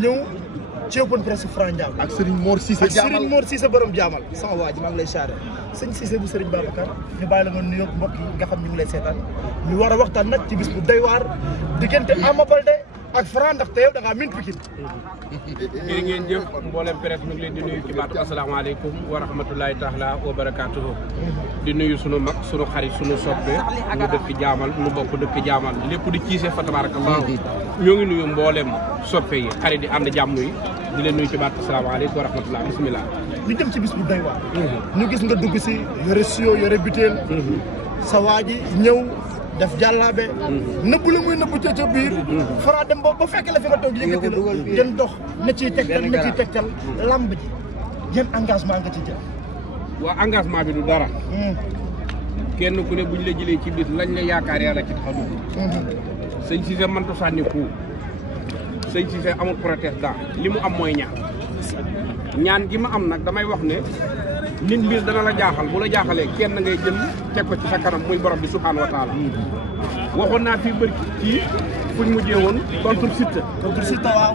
ñëw ci open press Franc Ndiago ak Serigne Mor Cissé ak Serigne Mor Cissé borom jaamal sama waa ji maa ngi lay saare sëñ Cissé bu Serigne Babacar ñu bàyyi la nga nuyoog mbokk yi nga xam ñu ngi lay seetaan ñu war a waxtaan nag ci bis bu doy waar diggante Ama Baldé ak Franc ndax te yow da ngaa min Pikine. jërë ngeen jëf mboolem presse ñu ngi leen di nuyu ci baatu asalaamaaleykum wa rahmatulahi taala wa barakaatuhu. di nuyu sunu mag sunu xarit sunu soppe ñu dëkk jaamal nu bokk dëkk jaamal lépp di Cissé fa tabarakallah ñoo ngi nuyu mboolem soppe yi xarit yi ànd jàmm yi di leen nuyu ci baatu asalaamaaleykum wa rahmatulah bisimilah. ñu jëm ci bis bu doy waar. ñu gis nga dugg si yore sio yore butéel. sa waa ji ñëw. def jàllaabe nëbbu la muy nëbbu ca biir Franc dem ba fekk la fi nga toog yëkkati la ngeen dox na ciy tegtal lamb ji yan engagement nga ci jël waa engagement bi du dara kenn ku ne buñ la jëlee ci bis lañ la yaakaar yàlla ci taxaw sëñ Cissé mënta sànni ku sëñ Cissé amul protestant li mu am mooy ñaan gi ma am nag damay wax ne nit mbir dana la jaaxal bu la jaaxalee kenn ngay jël teg ko ci sa kanam muy borom bi subhaanahu wa taala waxoon naa fii bëri ci fuñ mujjee woon contre Siteu waaw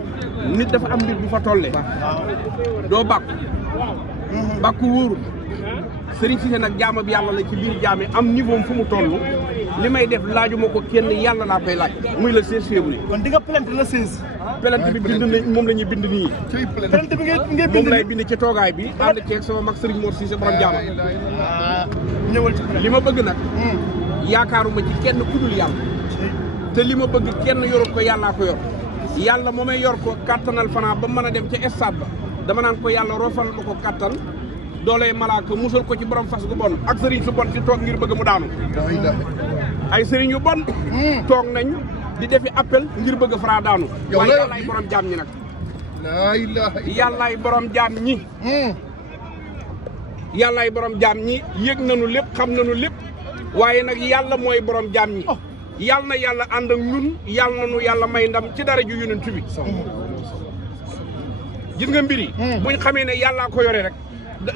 nit dafa am mbir bu fa tollee doo bàkku wóorul Serigne Cissé nag jaama bi yàlla la ci biir jaame am niveau fu mu toll li may def laajuma ko kenn yàlla laa koy laaj muy le 16 février. kon di nga plainte le 16. plainte bi bind nañ moom la ñuy bind nii. plainte bi ngay bind moom lay bind ci toogaay bi ànd ceeg sama mag Serigne Mor Cissé borom jaama. ñëwal ci li ma bëgg nag. yaakaaruma ci kenn ku dul yàlla. te li ma bëgg kenn yorul ko yàllaa ko yor. yàlla moo may yor ko kattanal Franc ba mën a dem ca stade ba dama naan ko yàlla roofal ma ko kattan. dooley malaaka musal ko ci borom fas gu bon ak sëriñ su bon ci toog ngir bëgg mu daanu ay sëriñ yu bon toog nañ di defi appel ngir bëgg Franc daanu waaye yàllaay borom jaam ñi nag yàllaay borom jaam ñi yàllaay borom jaam ñi yëg nañu lépp xam nañu lépp waaye nag yàlla mooy borom jaam ñi yàlla na yàlla ànd ak ñun yàlla na nu yàlla may ndam ci dara ju yonent bi gis nga mbir yi buñ xamee ne yàllaa ko yore rek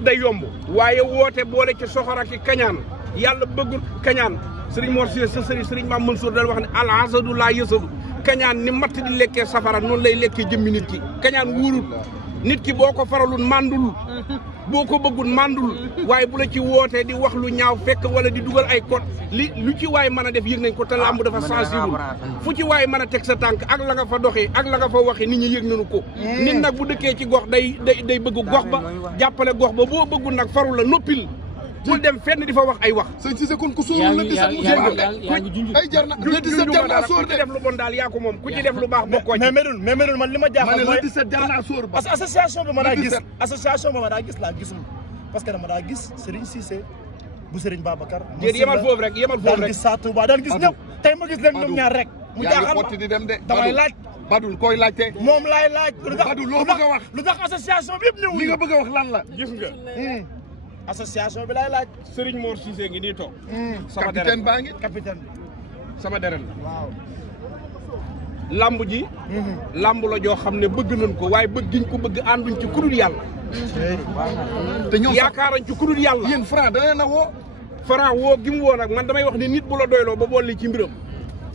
day yomb waaye woote boole ci soxor ak kañaan yàlla bëggul kañaan Serigne Mor Cissé sa Serigne Mame Mansour dal wax ne al hasadu laa yësadu kañaan ni matt di lekkee safara noonu lay lekkee jëmmi nit ki kañaan wóorul nit ki boo ko faralul mandul boo ko bëggul mandul waaye bu la ci wootee di wax lu ñaaw fekk wala di dugal ay code lu ci waay mën a def yëg nañ ko te lamb dafa sensible fu ci waay mën a teg sa tànk ak la nga fa doxee ak la nga fa waxee nit ñi yëg nañu ko nit nag bu dëkkee ci gox day bëgg gox ba jàppale gox ba boo bëggul nag farul la noppil bul dem fenn di fa wax ay wax sëñ Cissé kon ku sóorul la 17 ay jar na le 17 jar naa sóor ku ci def lu bon daal yaa ko moom ku ci def lu baax bokkoo ci mais Medoune man li ma jaaxal mooy le 17 jar naa sóor parce que association bi ma daa gis laa gisul parce que dama daa gis Serigne Cissé bu Serigne Babacar yemal foofu rek daan gis Sa Touba daan gis ñëpp tey ma gis leen ñoom ñaar rek mu jaaxal ma di dem de damay laaj Badul koy laajte moom laay laaj Badul loo bëgg a wax lu tax association bi yëpp ñëw li nga bëgg a wax lan la gis nga association bi laay laaj Serigne Mor Cissé ngi nii toog sama capitaine baa ngi capitaine bi sama deret la waaw lamb ji lamb la joo xam ne bëgg nañ ko waaye bëgg giñ ko bëgg ànduñ ci kudul yàlla te ñoom yaakaarañ ci kudul yàlla yéen Franc da leen a woo Franc woo gi mu woo nag man damay wax ni nit bu la doyloo ba boole ci mbiram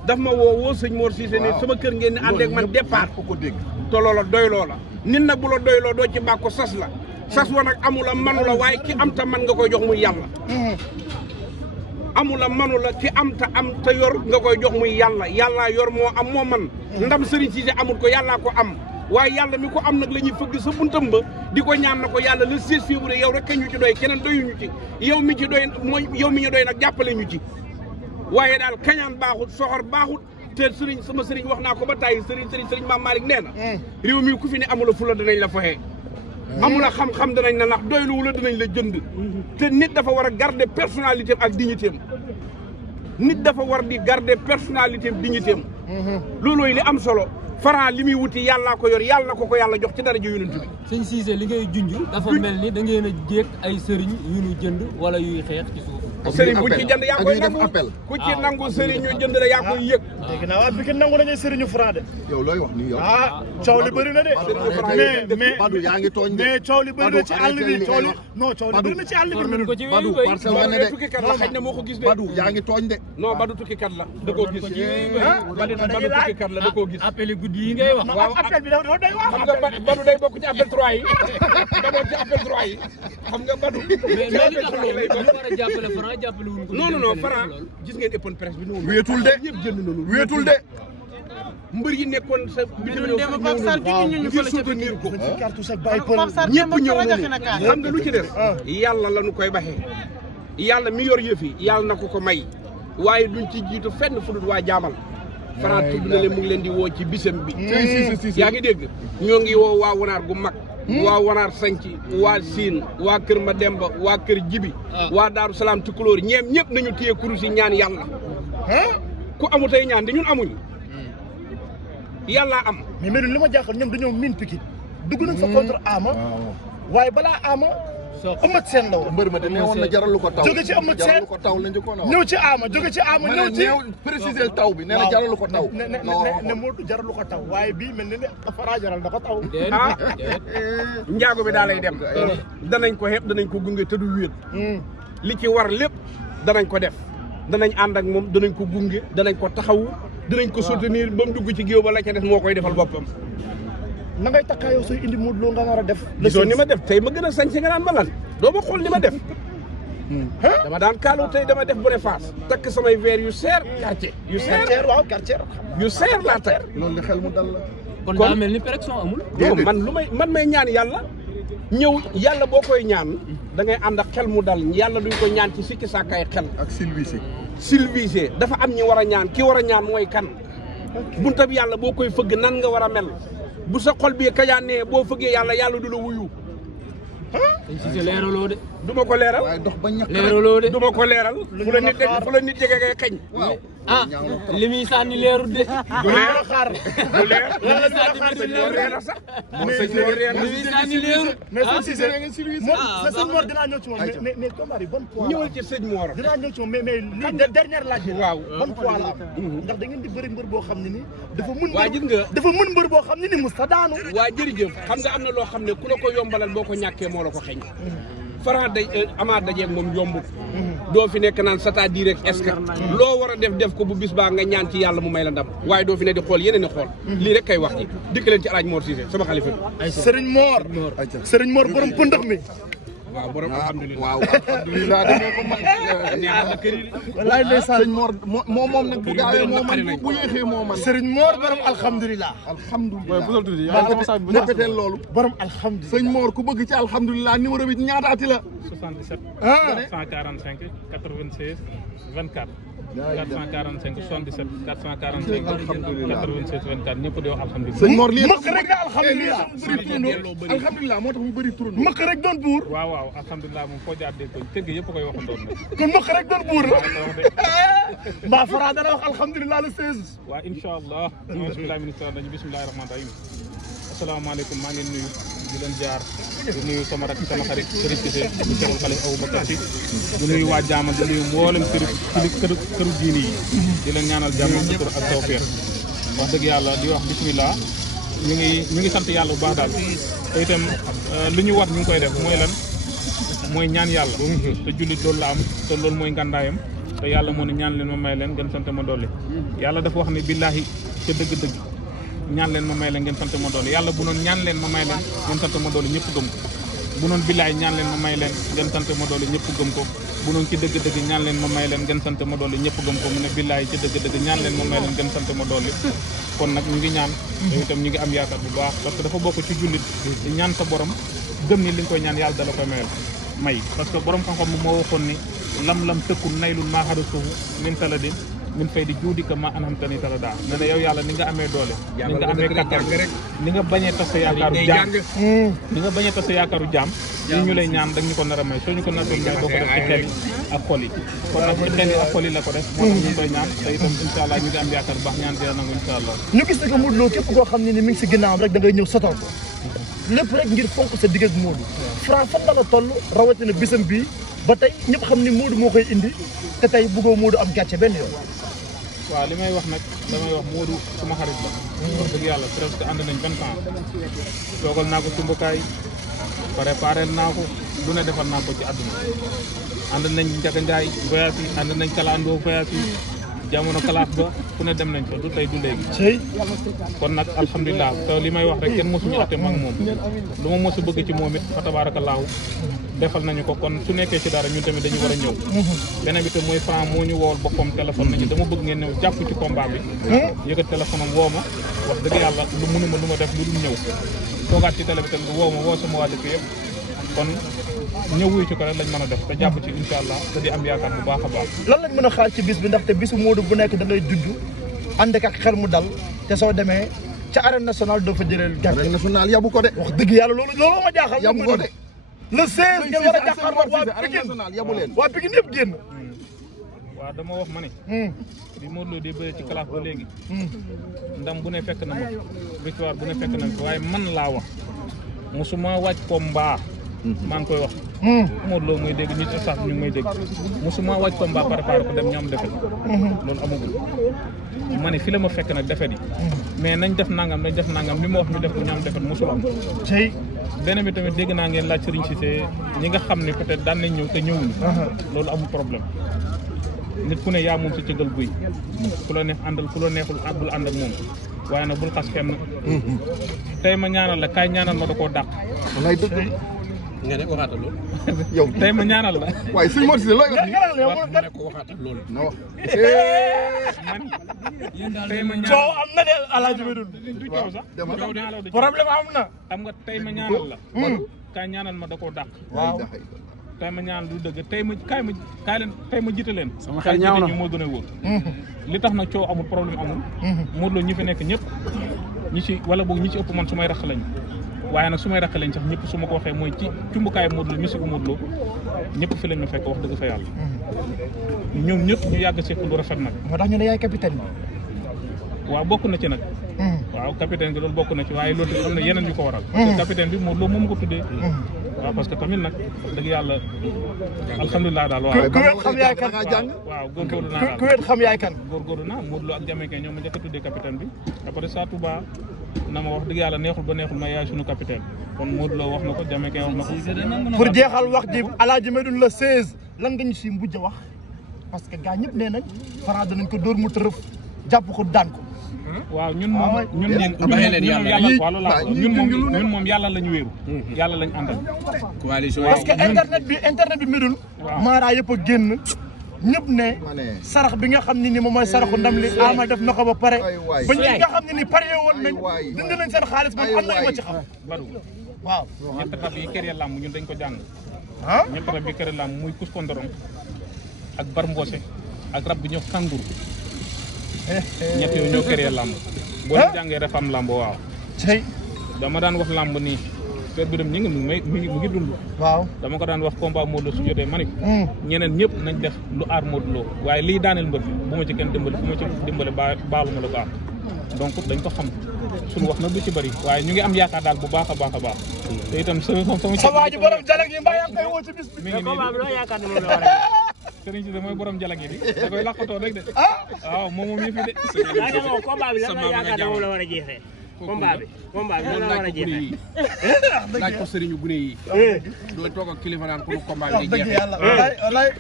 daf ma woo sëñ Mor Cissé ne sama kër ngeen ni ànd ak man départ ko dégg te loola doyloo la nit nag bu la doyloo doo ci bàkko sas la sas wa nag amula manu la waaye ki am ta man nga koy jox muy yàlla amula manu la ki am ta yor nga koy jox muy yàlla yàllaa yor moo am moo man ndam Serigne Cissé amul ko yàllaa ko am waaye yàlla mi ko am nag la ñuy fëgg sa buntam ba di ko ñaan na ko yàlla le 16 février yow rek ñu ci doy keneen doyuñu ci yow mi ci doy mooy yow mi ñu doy nag jàppale ñu ci waaye daal kañaan baaxut soxor baaxut te Serigne sama Serigne wax naa ko ba tàyyi Serigne Mame Malick nee na réew mi ku fi ne amula fula danañ la foxee amula xam-xam danañ la ndax doyluwu la danañ la jënd te nit dafa war a garder personnalité ak dignité am nit dafa war di garder personnalité am dignité am loolooy li am solo Franc li muy wuti yàllaa ko yor yàlla na ko yàlla jox ci dara ji yonent bi sëñ Cissé li ngay junj dafa mel ni da ngeen a jéeg ay sëriñ yu ñu jënd wala yuy xeex ci suuf sëriñ bu ci jënd yaa koy nangu ku ci nangu sëriñ ñu jënd la yaa koy yëg. dégg naa waa Pikine nangu nañu sëriñu Franc de. yow looy wax nii yow. coow li bëri na de. mais Badou yaa ngi tooñ de. mais coow li bëri na ci àll bi coow li non coow li bëri na ci àll bi. Badou parcelle nga ne de tukkikat la xëy na moo ko gis de. Badou yaa ngi tooñ de. non Badou tukkikat la da koo gis. Badou tukkikat la da koo gis. appel guddi yi ngay wax. waaw appel bi dafa doy waar. xam nga Badou day bokk ci appel 3 yi. da bokk ci appel 3 yi xam nga Badou. mais li tax loolu dafa war a jàppale Franc jàppale wuñ ko. non Franc gis ngeen ëppoon presse bi noonu. wéetul de ñëpp jënd nañu wéetul de. mbër yi nekkoon sa bitim réew ngir soutenir ko. ñëpp ñëw nañu xam nga lu ci des. yàlla la ñu koy baxee. yàlla mi yor yëf yi yàlla na ko may. waaye duñ ci jiitu fenn fu dul waa jaamal. Franc tudd na leen mu ngi leen di woo ci bisam bi. yaa ngi dégg ñoo ngi woo waa Wanaar gu mag. waa Wanaar Sanci waa Siin waa Kër Mademba waa Kër Jibi. waa Daaru Salaam Tukulóor ñëpp nañu téye kurus yi ñaan yàlla. ku amu tey ñaan di ñun amuñu. yàlla am. mais Médoune li ma jaaxal ñoom dañoo miin Pikine dugg nañ fa contre Ama. waaye balaa Ama. Eumeu Sène la woon. mbër ma de ne woon na jaralu ko taw. jóge ci Eumeu Sène jaralu ko taw la njëkkoon a wax. ñëw ci Ama jóge ci Ama ñëw ci. préciser taw bi nee na jaralu ko taw. ne Modou jaralu ko taw waaye bii mel na ne Franc jaral na ko taw. njaago bi daa lay dem. danañ ko xeeb danañ ko gunge te du wéet. li ci war lépp danañ ko def. danañ ànd ak moom danañ ko gunge danañ ko taxawu danañ ko soutenir ba mu dugg ci géew ba la ca def moo koy defal boppam. na ngay takkaayoo sooy indi Modou Lo nga war a def. gisoo ni ma def tey ma gën a sañ si nga naan ma lan doo ma xool ni ma def. dama daan kaaloo tey dama def Boniface takk samay verre yu seer quartier. yu seer waaw quartier. yu seer laa takk. loolu de xel mu dal la. kon daa mel ni pression amul. man may ñaan yàlla. ñëw yàlla boo koy ñaan da ngay ànd ak xel mu dal yàlla duñ ko ñaan ci sikki sàkkaay xel. ak silvisé dafa am ñi war a ñaan ki war a ñaan mooy kan. buntab yàlla boo koy fëgg nan nga war a mel. bu sa xol bi kajaanee boo fëggee yàlla du la wuyu. dañ si leeraloo de. du ma ko leeral. waaye dox ba ñàkk leeraloo de. du ma ko leeral. fu la nit jege ngay xeñ. waaw. li muy sànni leerul de. du leer xaar du leer. li muy sànni leer sax. li muy sànni leerul. mais sëñ Cissé sëñ Mor dinaa ñëw ci moom mais combat yi bon poids la. ñëwal ci sëñ Mor. dinaa ñëw ci moom mais li dernière laaj bi. waaw bon poids la am. ndax da ngeen di bëri mbër boo xam ne ni. dafa mën waa gis nga dafa mën mbër boo xam ne ni mos ta daanu. waa jërëjëf xam nga am na loo xam ne ku la ko yombalal boo ko ñàkkee moo la ko xeñ. Franc Ama dajeeg moom yombut. doo fi nekk naan c'est-à-dire rek est-ce que loo war a def ko bu bis baa nga ñaan ci yàlla mu may la ndam waaye doo fi ne di xool yeneen i xool lii rek kay wax ji dikk leen ci alaaj Mor Cissé sama xalifa bi. Serigne Mor borom pëndëx mi. waaw borom alhamdulilah waaw alhamdulilah dañoo ko mën. neexal na kër yi. wallaay ndeysaan sëñ Mor moom nag bu gaawee moo man bu yéexee moo man. Serigne Mor borom alhamdulilah. répéteel loolu. borom alhamdulilah. sëñ Mor ku bëgg ci alhamdulilah numéro bi ñaataati la. 77. 145 96 24. 445 77 445 96 24 ñëpp di wax alhamdulilah. sëñ Mor lii mëkk rek alhamdulilah. alhamdulilah moo tax mu bëri turandoo. mëkk rek doon buur. waaw alhamdulilah moom foo jaar dégg ko tëgg yëpp koy waxandoon nag. kon mëkk rek doon buur la. mbaa Franc dana wax alhamdulilah le 16. waaw incha allah. bisimilah ministre dañu bisimilah rahmaani rahim. asalaamaaleykum maa ngi nuyu di leen jaar di nuyu sama rak sama xarit Serigne Cissé di seexul xale Aboubacar Sy di nuyu waa Jaamal di nuyu mboolem këru diini yi di leen ñaanal jàmm sutur ak tawfeex wax dëgg yàlla di wax bismillah ñu ngi sant yàlla bu baax daal te itam lu ñu war ñu ngi koy def mooy lan mooy ñaan yàlla te jullit loolu la am te loolu mooy ngàndaayam te yàlla moo ne ñaan leen ma may leen ngeen sant ma dolli yàlla dafa wax ne billaahi ca dëgg-dëgg ñaan leen ma may leen ngeen sant ma doole yàlla bu noon ñaan leen ma may leen ngeen sant ma doole ñëpp gëm ko bu noon billaay ñaan leen ma may leen ngeen sant ma doole ñëpp gëm ko bu noon ci dëgg-dëgg ñaan leen ma may leen ngeen sant ma doole ñëpp gëm ko mu ne billaay ci dëgg-dëgg ñaan leen ma may leen ngeen sant ma doole kon nag ñu ngi ñaan te itam ñu ngi am yaakaar bu baax parce que dafa bokk ci jullit di ñaan sa borom gëm ni li nga koy ñaan yàlla dala koy may parce que borom xam-xam bi moo waxoon ni lam tëkkul naylul maaxaru suufu min saladin min fay di juudika ma anam tani tala daa ne na yow yàlla ni nga amee doole ni nga amee kattan ni nga bañee tas sa yaakaaru jaam ni nga bañee tas sa yaakaaru jaam li ñu lay ñaan dañ ñu ko nar a may soo ñu ko nar a may doo ko def ci xel yi ak xol yi kon nag ci xel yi ak xol yi la ko def moo tax ñu ngi koy ñaan te itam incha allah ñu ngi am yaakaar bu baax ñaan dina nangu incha allah ñu gis ne que Modou Lo képp koo xam ne ni mi ngi si ginnaawam rek da ngay ñëw sotal ko lépp rek ngir fonk sa digg ak Modou Franc fan la toll rawatina bisam bii ba tey ñëpp xam ni Modou moo koy indi te tey bëggoo Modou am gàcce benn yoon. waaw li may wax nag damay wax Modou suma xarit la. wax dëgg yàlla presque ànd nañ 20 ans toogal naa ko cumbukaay préparé naa ko lu ne defal naa ko ci àdduna ànd nañ Njaga Njaay voyage yi ànd nañ kalandoo voyage yi jamono kalaas ba fu ne dem nañ fa du tey du léegi kon nag alhamdulilah te li may wax rek kenn mosuñu atte mag moom lu ma mosu bëgg ci moom it fa tabaarakallaahu defal nañu ko kon su nekkee ci dara ñun tamit dañu war a ñëw beneen bi te mooy Franc moo ñu woowal boppam téléphone nañu dama bëgg ngeen ñëw jàpp ci combat bi yëkkat téléphone am woo ma wax dëgg yàlla lu mënuma lu ma def lu dul ñëw toogaat ci télé bi tamit woo ma woo sama waa dëkk yëpp kon ñëw wuyu ci ko rek lañ mën a def te jàpp ci incha allah te di am yaakaar bu baax a baax lan lañ mën a xaar ci bis bi ndaxte bisu Modou bu nekk da ngay judd ànd ak xel mu dal te soo demee ca arène nationale doo fa jëlee gàtt arène nationale yabu ko de wax dëgg yàlla loolu ma jaaxal yabu ko de le 16 ngeen war a jàkkaarloo waa Pikine yabu leen waa Pikine yëpp génn waaw dama wax ma ne bi Modou Lo di bëre ci classe ba léegi ndam bu ne fekk na ma victoire bu ne fekk na waaye man laa wax musuma wàcc combat maa ngi koy wax Modou Lo muy dégg nit sax ñu ngi may dégg musuma wàcc combat préparé ko dem ñoom defet loolu amagul ma ne fi la ma fekk nag defet yi mais nañ def nangam li ma wax ñu def ko ñoom defet musul am beneen bi tamit dégg naa ngeen laaj Serigne Cissé ñi nga xam ne peut-être daan nañ ñëw te ñëwuñu loolu amul problème nit ku ne yaa moom si cëgal guy ku la neex àndal ku la neexul bul ànd ak moom waaye nag bul xas kenn tey ma ñaanal la kaay ñaanal ma da koo dàq ngay dëgg nga ne waxaatal loolu. yow tey ma ñaanal la waaye suñu mot si looy wax nii nga ne ko waxaatal loolu. na wax tey ma ñaanal coow am na de Alaaji Medoune du coow sax dama coow naa la du problème am na xam nga tey ma ñaanal la kaay ñaanal ma da koo dàq waaw tey ma ñaanal du dëgg tey ma kaay leen tey ma jiite leen sama xel ñaaw na ñu moo gën a wóor li tax nag coow amul problème amul Modou Lo ñi fi nekk ñëpp ñi ci wala boog ñi ci ëpp man su may rax lañu waaye nag su may rax lañ sax ñëpp su ma ko waxee mooy ci cumbukaay Modou Lo musique Modou Lo ñëpp fi lañ ma fekk wax dëgg fa yàlla ñoom ñëpp ñu yàgg seq lu rafet nag moo tax ñu ne yaay capitaine bi waaw bokk na ci nag waaw capitaine bi loolu bokk na ci waaye loolu tamit am na yeneen yu ko waral capitaine bi Modou Lo moom ko tuddee waaw parce que tamit nag dëgg yàlla alhamdulilah daal waaw ku wet xam yaay kan waaw góorgóorlu naa daal ku wet xam yaay kan góorgóorlu naa Modou Lo ak Jamaïcain ñoom ma njëkk a tuddee capitaine bi après ça Touba na ma wax dëgg yàlla neexul ba neexul ma yaay suñu capitaine kon Modou Lo wax na ko Jamaïcain wax na ko pour jeexal wax ji Alaaji Medoune le 16 lan nga ñu si mujj a wax parce que gaa ñëpp nee nañ Franc danañ ko dóor mu tërëf jàpp ko daan ko waaw ñun moom ñun moom yàlla lañu wéeru yàlla lañu àndal coalition parce que internet bi Medoune Mara yëpp a génn ñëpp ne sarax bi nga xam ne ni moom mooy saraxu ndam li Ama def na ko ba pare ba ñi nga xam ne ni pare woon nañ dindi nañ seen xaalis ba am na yu ma ci xam badu waaw ñett rab yi kër làmb ñun dañ ko jàng ñett rab yi kër làmb muy kuskondorong ak bar mboose ak rab bi ñëw kangur ñett yooyu ñoo kër làmb boo leen jàngee ref am làmb waaw dama daan wax làmb nii Père Birame ñi ngi mu ngi dund waaw dama ko daan wax combat Modou Lo su jotee ma ni ñeneen ñëpp nañ def lu aar Modou Lo waaye lii daaneel mbër bu ma ci kenn dimbali fu ma ci dimbali baalu ma la ko am donc dañ ko xam suñu wax na du ci bëri waaye ñu ngi am yaakaar daal bu baax a baax a baax te itam sama waa ji borom jalag yi mbaa yaa ngi koy woo ci bis bi mi ngi nii Serigne Cissé mooy borom jalag yi di da koy laqatoo rek de waaw moom yëf yi de combat bi lan la yaakaar ne moom la war a jeexee combat bi lan la war a jeexee laaj ko sëriñu gune yi doo toog ak kilifa naan pour combat bi di dëgg jeexee yàlla wallaay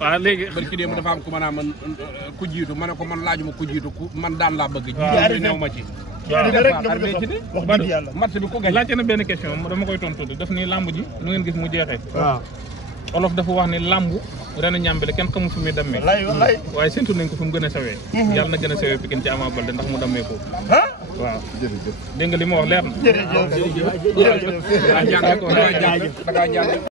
waaw léegi barki démb dafa am ku ma naan man ku jiitu ma ne ko man laajuma ku jiitu ku man daan laa bëgg jiitu new ma ci wax dëgg yàlla match bi ku gañ laajte na benn question dama koy tontu daf ni làmb ji nu ngeen gis mu jeexee olof dafa wax ni làmb ren ñàmbale kenn xamul fi muy demee waaye séntu nañ ko fi mu gën a sawee yàlla na gën a sawee Pikine ci Ama Baldé ndax mu demee ko waaw dégg nga li ma wax leer na jërëjëf